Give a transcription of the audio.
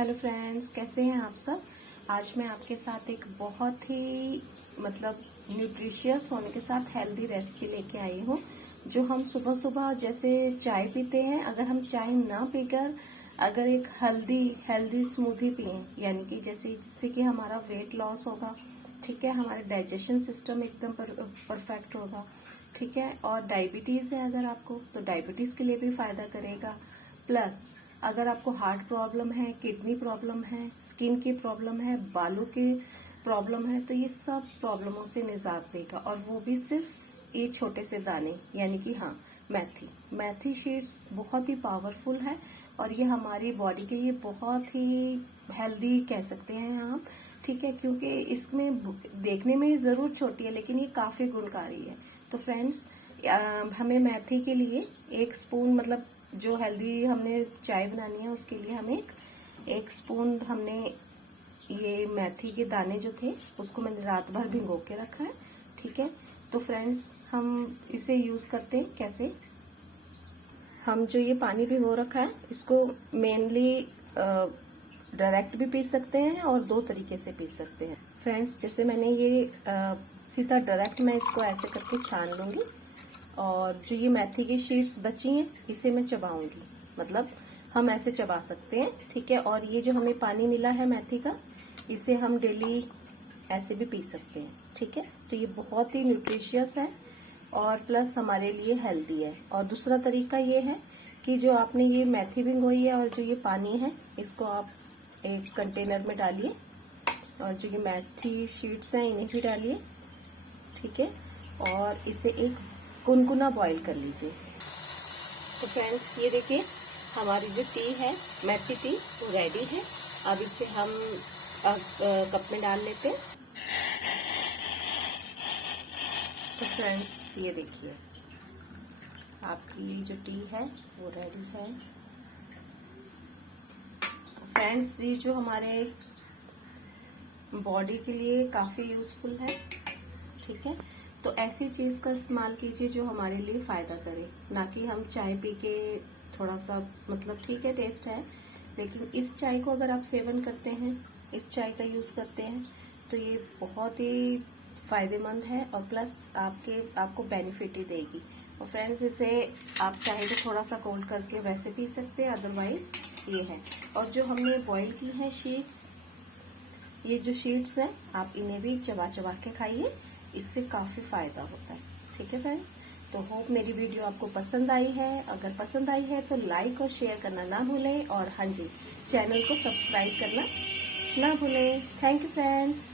Hello friends, कैसे हैं आप सब। आज मैं आपके साथ एक बहुत ही न्यूट्रिशियस होने के साथ हेल्दी रेसिपी लेके आई हूँ। जो हम सुबह सुबह जैसे चाय पीते हैं, अगर हम चाय ना पीकर अगर एक हेल्दी स्मूदी पिए, यानी कि जिससे कि हमारा वेट लॉस होगा, ठीक है, हमारे डाइजेशन सिस्टम एकदम परफेक्ट होगा, ठीक है, और डायबिटीज है अगर आपको, तो डायबिटीज के लिए भी फायदा करेगा। प्लस अगर आपको हार्ट प्रॉब्लम है, किडनी प्रॉब्लम है, स्किन की प्रॉब्लम है, बालों की प्रॉब्लम है, तो ये सब प्रॉब्लमों से निजात देगा। और वो भी सिर्फ ये छोटे से दाने, यानी कि हाँ, मेथी सीड्स बहुत ही पावरफुल है और ये हमारी बॉडी के लिए बहुत ही हेल्दी कह सकते हैं हम, ठीक है, क्योंकि इसमें देखने में जरूर छोटी है लेकिन ये काफी गुणकारी है। तो फ्रेंड्स, हमें मेथी के लिए 1 स्पून, जो हेल्दी हमने चाय बनानी है उसके लिए हमें 1 स्पून हमने ये मेथी के दाने जो थे उसको मैंने रात भर भिगो के रखा है, ठीक है। तो फ्रेंड्स, हम इसे यूज करते हैं कैसे। हम जो ये पानी भिगो रखा है इसको मेनली डायरेक्ट भी पी सकते हैं और 2 तरीके से पी सकते हैं। फ्रेंड्स, जैसे मैंने ये सीधा डायरेक्ट मैं इसको ऐसे करके छान लूंगी और जो ये मेथी की शीट्स बची हैं इसे मैं चबाऊंगी, हम ऐसे चबा सकते हैं, ठीक है। और ये जो हमें पानी मिला है मेथी का, इसे हम डेली ऐसे भी पी सकते हैं, ठीक है। तो ये बहुत ही न्यूट्रिशियस है और प्लस हमारे लिए हेल्दी है। और दूसरा तरीका ये है कि जो आपने ये मेथी भिगोई है और जो ये पानी है इसको आप एक कंटेनर में डालिए और जो ये मेथी शीट्स हैं इन्हें भी डालिए, ठीक है, और इसे एक गुनगुना बॉईल कर लीजिए। तो फ्रेंड्स, ये देखिए हमारी जो टी है, मेथी टी, वो रेडी है। अब इसे हम कप में डाल लेते हैं। तो फ्रेंड्स, ये देखिए आपकी जो टी है वो रेडी है। फ्रेंड्स, ये जो हमारे बॉडी के लिए काफी यूजफुल है, ठीक है। तो ऐसी चीज का इस्तेमाल कीजिए जो हमारे लिए फायदा करे, ना कि हम चाय पी के थोड़ा सा ठीक है टेस्ट है, लेकिन इस चाय को अगर आप सेवन करते हैं, इस चाय का यूज करते हैं, तो ये बहुत ही फायदेमंद है और प्लस आपको बेनिफिट ही देगी। और फ्रेंड्स, इसे आप चाहे तो थोड़ा सा कोल्ड करके वैसे पी सकते हैं, अदरवाइज ये है। और जो हमने बॉईल की है शीट्स, ये जो शीट्स हैं आप इन्हें भी चबा चबा के खाइए, इससे काफी फायदा होता है, ठीक है फ्रेंड्स। तो होप मेरी वीडियो आपको पसंद आई है। अगर पसंद आई है तो लाइक और शेयर करना ना भूलें और हाँ जी, चैनल को सब्सक्राइब करना ना भूलें। Thank you friends.